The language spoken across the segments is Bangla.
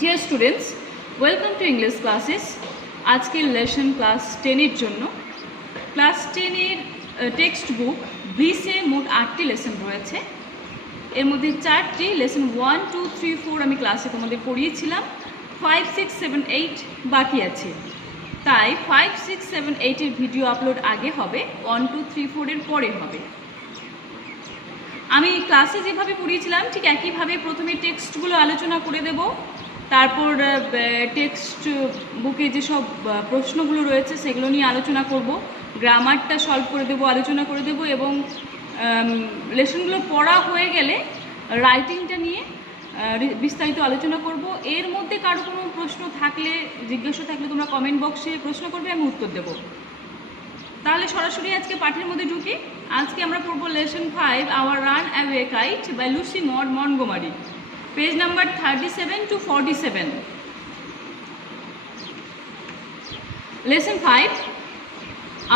Dear students, welcome to English classes. আজকের লেসন ক্লাস 10-এর জন্য। ক্লাস 10-এর টেক্সট বুক ব্লিসে মোট 8টি লেসন রয়েছে। এর মধ্যে 4টি লেসন 1, 2, 3, 4 আমি ক্লাসে তোমাদের পড়িয়েছিলাম। 5, 6, 7, 8 বাকি আছে। তাই 5, 6, 7, 8-এর ভিডিও আপলোড আগে হবে, 1, 2, 3, 4-এর পরে হবে। আমি ক্লাসে যেভাবে পড়িয়েছিলাম ঠিক একইভাবে প্রথমে টেক্সটগুলো আলোচনা করে দেব, তারপর টেক্সট বুকে যেসব প্রশ্নগুলো রয়েছে সেগুলো নিয়ে আলোচনা করব, গ্রামারটা সলভ করে দেব, আলোচনা করে দেব এবং লেসনগুলো পড়া হয়ে গেলে রাইটিংটা নিয়ে বিস্তারিত আলোচনা করব। এর মধ্যে কারো কোনো প্রশ্ন থাকলে, জিজ্ঞাসা থাকলে তোমরা কমেন্ট বক্সে প্রশ্ন করবে, আমি উত্তর দেব। তাহলে সরাসরি আজকে পাঠের মধ্যে ঢুকি। আজকে আমরা পড়বো lesson 5, our run away kite by Lucy Maud Montgomery, page number 37 to 47। Lesson 5,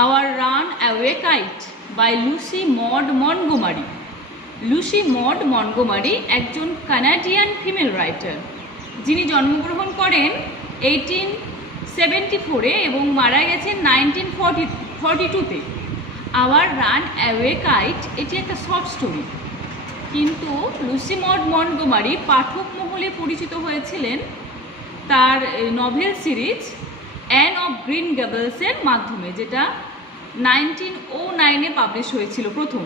our run away kite by Lucy Maud Montgomery. Lucy Maud Montgomery একজন কানাডিয়ান ফিমেল রাইটার, যিনি জন্মগ্রহণ করেন 1874-এ এবং মারা গেছেন 1942-তে। আওয়ার রান অ্যাওয়ে কাইট এটি একটা শর্ট স্টোরি, কিন্তু লুসি মড মন্টগোমারি পাঠক মহলে পরিচিত হয়েছিলেন তার novel series Anne of Green গ্যাবলসের মাধ্যমে, যেটা 1909-এ পাবলিশ হয়েছিল প্রথম।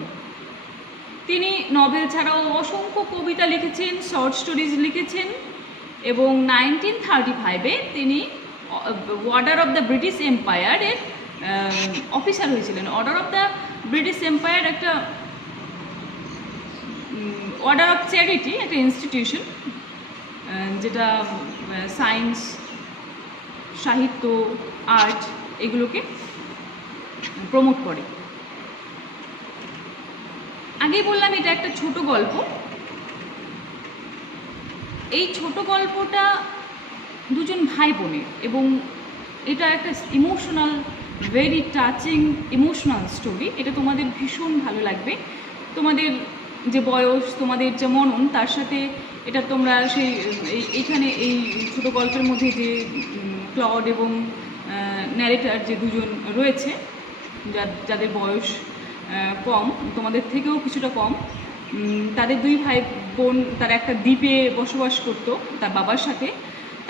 তিনি নভেল ছাড়াও অসংখ্য কবিতা লিখেছেন, শর্ট স্টোরিজ লিখেছেন এবং 1935-এ তিনি অর্ডার অফ দ্য ব্রিটিশ এম্পায়ারের অফিসার হয়েছিলেন। Order of the British Empire একটা অর্ডার অফ চ্যারিটি, একটা ইনস্টিটিউশন যেটা সায়েন্স, সাহিত্য, আর্ট এগুলোকে প্রমোট করে। আগেই বললাম এটা একটা ছোট গল্প। এই ছোট গল্পটা দুজন ভাই বোনের এবং এটা একটা emotional, very touching emotional story. এটা তোমাদের ভীষণ ভালো লাগবে। তোমাদের যে বয়স, তোমাদের যে মনন, তার সাথে এটা তোমরা সেই এইখানে এই ছোট গল্পের মধ্যে যে ক্লড এবং ন্যারেটার যে দুজন রয়েছে, যাদের বয়স কম, তোমাদের থেকেও কিছুটা কম, তাদের দুই ভাই বোন তারা একটা দ্বীপে বসবাস করত তার বাবার সাথে।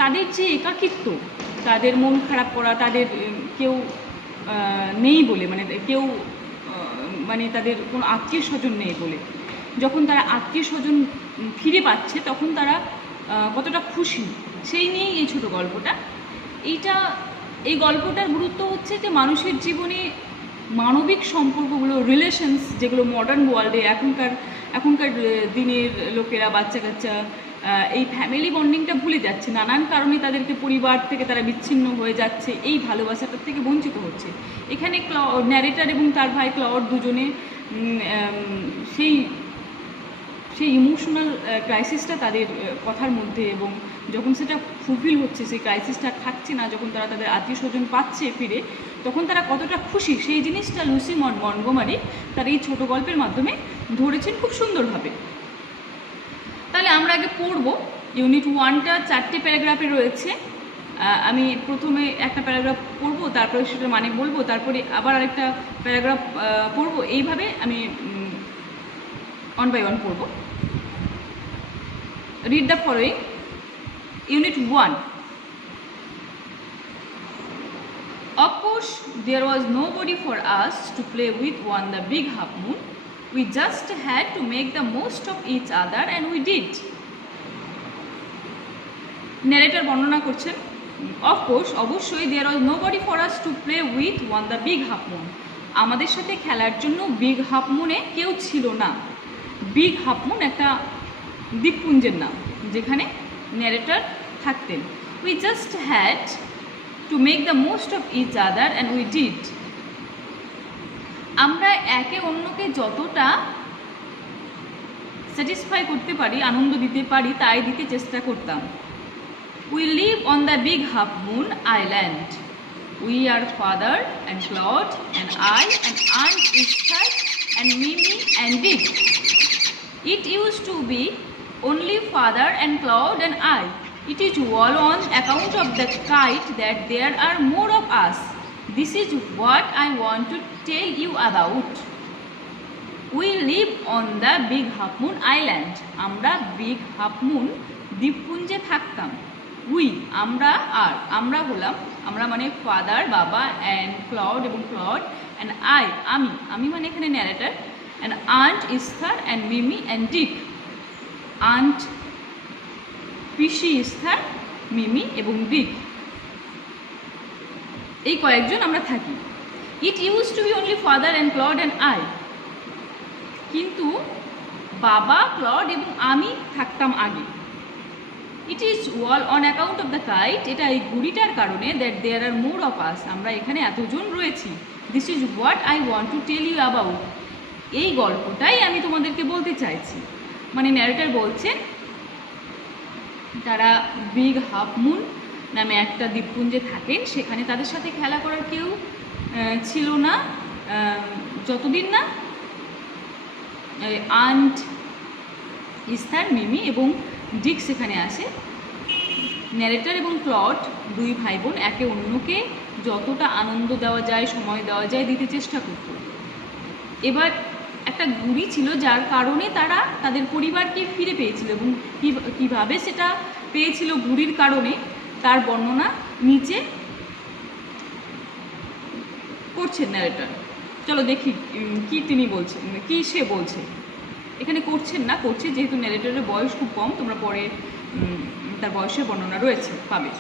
তাদের যে একাকিত্ব, তাদের মন খারাপ করা, তাদের কেউ নেই বলে, মানে তাদের কোনো আত্মীয় স্বজন নেই বলে, যখন তারা আত্মীয় স্বজন ফিরে পাচ্ছে তখন তারা কতটা খুশি, সেই নিয়েই এই ছোটো গল্পটা। এই গল্পটার গুরুত্ব হচ্ছে যে মানুষের জীবনে মানবিক সম্পর্কগুলো, রিলেশনস, যেগুলো মডার্ন ওয়ার্ল্ডে এখনকার দিনের লোকেরা, বাচ্চা কাচ্চা এই ফ্যামিলি বন্ডিংটা ভুলে যাচ্ছে। নানান কারণে তাদেরকে পরিবার থেকে তারা বিচ্ছিন্ন হয়ে যাচ্ছে, এই ভালোবাসাটার থেকে বঞ্চিত হচ্ছে। এখানে ন্যারেটার এবং তার ভাই ক্লড দুজনে সেই ইমোশনাল ক্রাইসিসটা তাদের কথার মধ্যে, এবং যখন সেটা ফুলফিল হচ্ছে, সেই ক্রাইসিসটা থাকছে না, যখন তারা তাদের আত্মীয় স্বজন পাচ্ছে ফিরে, তখন তারা কতটা খুশি, সেই জিনিসটা লুসি মড মন্টগোমারি তার এই ছোটো গল্পের মাধ্যমে ধরেছেন খুব সুন্দরভাবে। তাহলে আমরা আগে পড়ব। ইউনিট 1টা 4টে প্যারাগ্রাফে রয়েছে। আমি প্রথমে একটা প্যারাগ্রাফ পড়বো, তারপরে সেটার মানে বলবো, তারপরে আবার আরেকটা প্যারাগ্রাফ পড়বো। এইভাবে আমি ওয়ান বাই ওয়ান পড়ব। Read the following. Unit 1. Of course, there was nobody for us to play with on the big half moon. We just had to make the most of each other, and we did. Narrator বর্ণনা করছেন, of course, অবশ্যই, there was nobody for us to play with on the big half moon. আমাদের সাথে খেলার জন্য বিগ হাফ মুনে কেউ ছিল না। বিগ হাফ মুন একটা দ্বীপপুঞ্জের নাম, যেখানে ন্যারেটর থাকতেন। We just had to make the most of each other and we did. আমরা একে অন্যকে যতটা স্যাটিসফাই করতে পারি, আনন্দ দিতে পারি, তাই দিতে চেষ্টা করতাম। We live on the Big Half Moon Island. We are father and Claude and I and Aunt Ester and Mimi and did. It used to be only father and Claude and I, It is all on account of the kite that there are more of us. This is what I want to tell you about. We live on the Big Half Moon Island. আমরা বিগ হাফ মুন দ্বীপপুঞ্জে থাকতাম। আমরা হলাম, আমরা মানে ফাদার, বাবা, অ্যান্ড ক্লড এবং ক্লড, অ্যান্ড আমি মানে এখানে narrator, and Aunt Esther, and Mimi, and Dick. Aunt পিসি ইস্থার, মিমি এবং ডিক, এই কয়েকজন আমরা থাকি। It use to be only Father and Claude and I. কিন্তু বাবা, ক্লড এবং আমি থাকতাম আগে। It is all on account of the kite, এটা এই ঘুড়িটার কারণে, that there R more of us, আমরা এখানে এতজন রয়েছি। This is what I want to tell you about, এই গল্পটাই আমি তোমাদেরকে বলতে চাইছি। মানে ন্যারেটর বলছেন তারা বিগ হাফ মুন নামে একটা দ্বীপপুঞ্জে থাকেন, সেখানে তাদের সাথে খেলা করার কেউ ছিল না যতদিন না আন্ট ইস্থার, মিমি এবং ডিক সেখানে আসে। ন্যারেটর এবং ক্লড দুই ভাই বোন একে অন্যকে যতটা আনন্দ দেওয়া যায়, সময় দেওয়া যায় দিতে চেষ্টা করত। এবার একটা ঘুড়ি ছিল যার কারণে তারা তাদের পরিবারকে ফিরে পেয়েছিল, এবং কীভাবে সেটা পেয়েছিল ঘুড়ির কারণে তার বর্ণনা নিচে করছেন ন্যারেটর। চলো দেখি কি তিনি বলছেন, কি সে বলছে। এখানে করছেন না, করছে, যেহেতু ন্যারেটরের বয়স খুব কম, তোমরা পরে তার বয়সের বর্ণনা রয়েছে পাবে।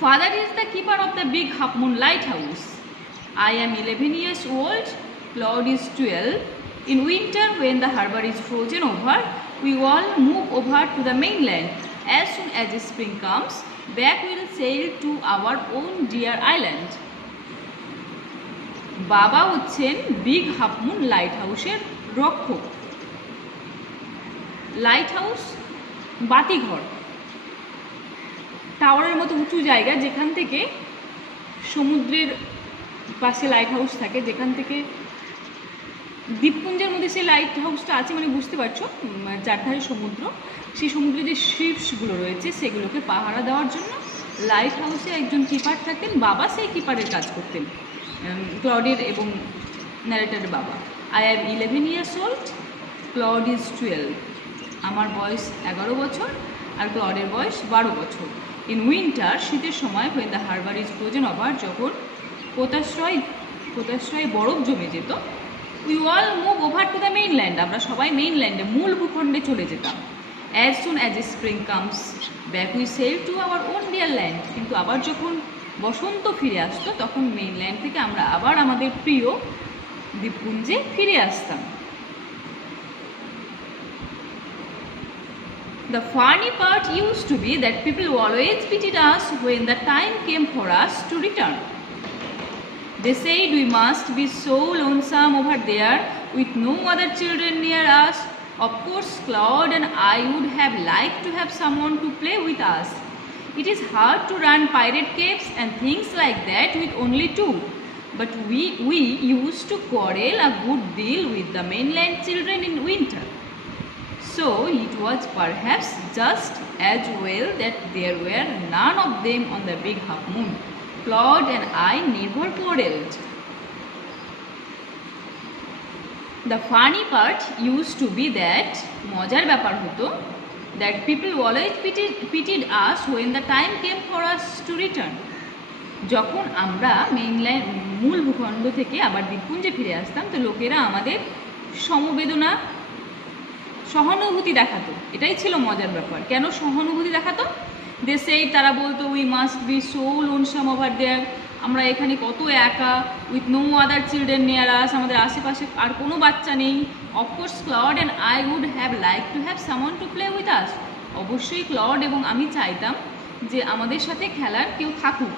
Father is the keeper of the Big Half moon light house. I am 11 years old, Claude is 12. In winter, when the harbor is frozen over, we all move over to the mainland. As soon as spring comes, back we'll sail to our own dear island. বাবা হচ্ছেন বিগ হাফ মুন লাইট হাউসের রক্ষক। লাইট হাউস বাতিঘর, টাওয়ারের মতো উঁচু জায়গা যেখান থেকে সমুদ্রের পাশে লাইট হাউস থাকে, যেখান থেকে দ্বীপপুঞ্জের মধ্যে সেই লাইট হাউসটা আছে, মানে বুঝতে পারছো, চারধারে সমুদ্র, সেই সমুদ্রে যে শিপসগুলো রয়েছে সেগুলোকে পাহারা দেওয়ার জন্য লাইট হাউসে একজন কিপার থাকতেন। বাবা সেই কিপারের কাজ করতেন, ক্লডের এবং ন্যারেটরের বাবা। I am 11 years old, Claude is 12. আমার বয়স 11 বছর আর ক্লডের বয়স 12 বছর। ইন উইন্টার, শীতের সময়, when the harbor is frozen over, যখন পোতাশ্রয় বরফ জমে যেত, we all move over to the mainland, আমরা সবাই মেইনল্যান্ডে, মূল ভূখণ্ডে চলে যেতাম। As soon as spring comes, back we sail to our own dear land. কিন্তু আবার যখন বসন্ত ফিরে আসতো, তখন মেইনল্যান্ড থেকে আমরা আবার আমাদের প্রিয় দ্বীপপুঞ্জে ফিরে আসতাম। The funny part used to be that people always pitied us when the time came for us to return. They said we must be so lonesome over there with no other children near us. Of course, Claude and I would have liked to have someone to play with us. It is hard to run pirate caves and things like that with only two. But we used to quarrel a good deal with the mainland children in winter. So it was perhaps just as well that there were none of them on the big half moon. Claude and I never quarreled. The funny part used to be that, মজার ব্যাপার হতো, that people always pitied us when the time came for us to return. যখন আমরা মেইনল্যান্ড মূল ভূখণ্ড থেকে আবার দ্বীপপুঞ্জে ফিরে আসতাম, তো লোকেরা আমাদের সমবেদনা, সহানুভূতি দেখাতো। এটাই ছিল মজার ব্যাপার। কেন সহানুভূতি দেখাতো? দেশেই তারা বলতো, we must be so lonesome over there, আমরা এখানে কত একা, with no other children near us, আমাদের আশেপাশে আর কোনো বাচ্চা নেই। Of course Claude and I would have like to have someone to play with us. অবশ্যই ক্লড এবং আমি চাইতাম যে আমাদের সাথে খেলার কেউ থাকুক।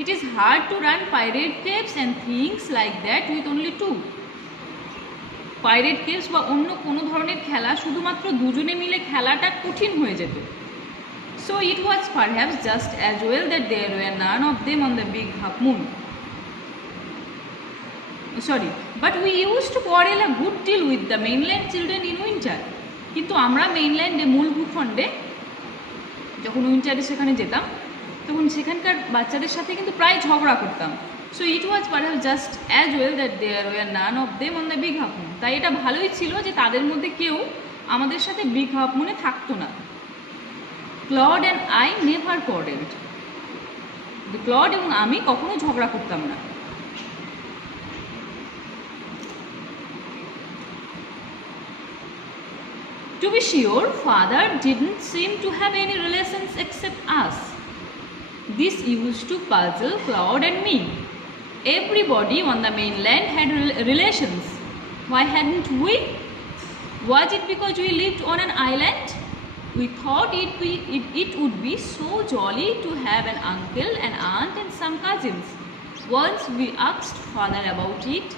It is hard to run pirate caves and things like that with only two. Pirate caves বা অন্য কোনো ধরনের খেলা শুধুমাত্র দুজনে মিলে খেলাটা কঠিন হয়ে যেত। So it was perhaps just as well that there were none of them on the big half moon. But we used to quarrel a good deal with the mainland children in winter. কিন্তু আমরা মেইনল্যান্ডে, মূল ভূখণ্ডে যখন উইন্টারে সেখানে যেতাম তখন সেখানকার বাচ্চাদের সাথে কিন্তু প্রায় ঝগড়া করতাম। So it was perhaps just as well that there were none of them on the Big Half Moon. তাই এটা ভালোই ছিল যে তাদের মধ্যে কেউ আমাদের সাথে বিগ হাফ মুনে থাকতো না। Claude and I never quarrelled. Claude এবং আমি কখনো ঝগড়া করতাম না। To be sure, father didn't seem to have any relations except us. This used to puzzle Claude and me. Everybody on the mainland had relations. Why hadn't we? Was it because we lived on an island? We thought it would be so jolly to have an uncle, an aunt and some cousins. Once we asked father about it,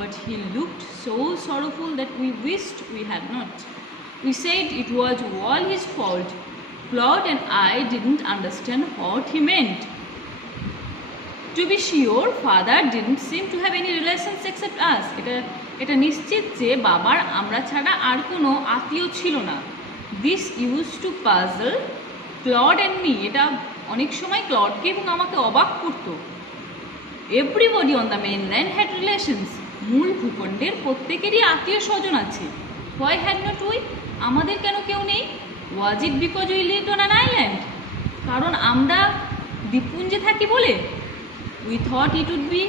but he looked so sorrowful that we wished we had not. We said it was all his fault. Claude and I didn't understand what he meant. To be sure, father didn't seem to have any relations except us. এটা নিশ্চিত যে বাবার আমরা ছাড়া আর কোনো আত্মীয় ছিল না। This used to puzzle Claude and me. এটা অনেক সময় ক্লডকে এবং আমাকে অবাক করতো। Everybody on the mainland had relations. মূল ভূখণ্ডের প্রত্যেকেরই আত্মীয় স্বজন আছে। Why had not we? আমাদের কেন কেউ নেই? Was it because we lived on an island? কারণ আমরা দ্বীপপুঞ্জে থাকি বলে? We thought it would be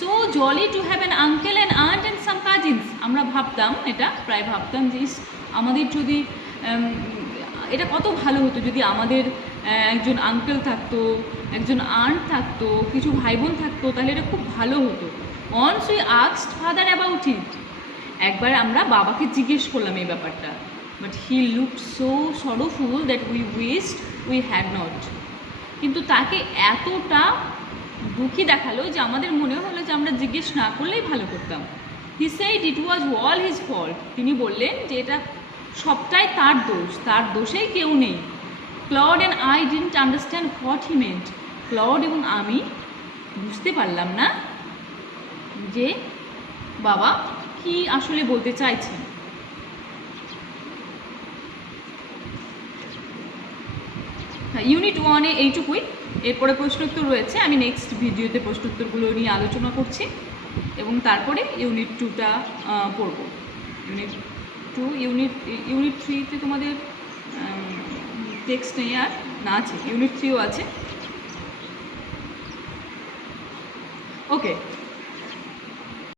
so jolly to have an uncle, an aunt and some cousins. আমরা ভাবতাম, এটা প্রায় ভাবতাম যে আমাদের যদি এটা কত ভালো হতো যদি আমাদের একজন আঙ্কেল থাকতো, একজন আন্ট থাকতো, কিছু ভাই বোন থাকতো, তাহলে এটা খুব ভালো হতো। Once we asked father about it. একবার আমরা বাবাকে জিজ্ঞেস করলাম এই ব্যাপারটা। But he looked so sorrowful that we wished we had not. কিন্তু তাকে এতটা দুঃখী দেখালো যে আমাদের মনে হলো যে আমরা জিজ্ঞেস না করলেই ভালো করতাম। He said it was all his fault. তিনি বললেন যে এটা সবটাই তার দোষ, তার দোষেই কেউ নেই। Claude and I didn't understand what he meant. Claude এবং আমি বুঝতে পারলাম না যে বাবা কি আসলে বলতে চাইছেন। ইউনিট 1-এ এইটুকুই। এরপরে প্রশ্নোত্তর রয়েছে, আমি নেক্সট ভিডিওতে প্রশ্নোত্তরগুলো নিয়ে আলোচনা করছি এবং তারপরে ইউনিট 2টা পড়ব। ইউনিট 2 ইউনিট 3তে তোমাদের টেক্সট নেই আর না, আছে ইউনিট 3ও আছে। ওকে।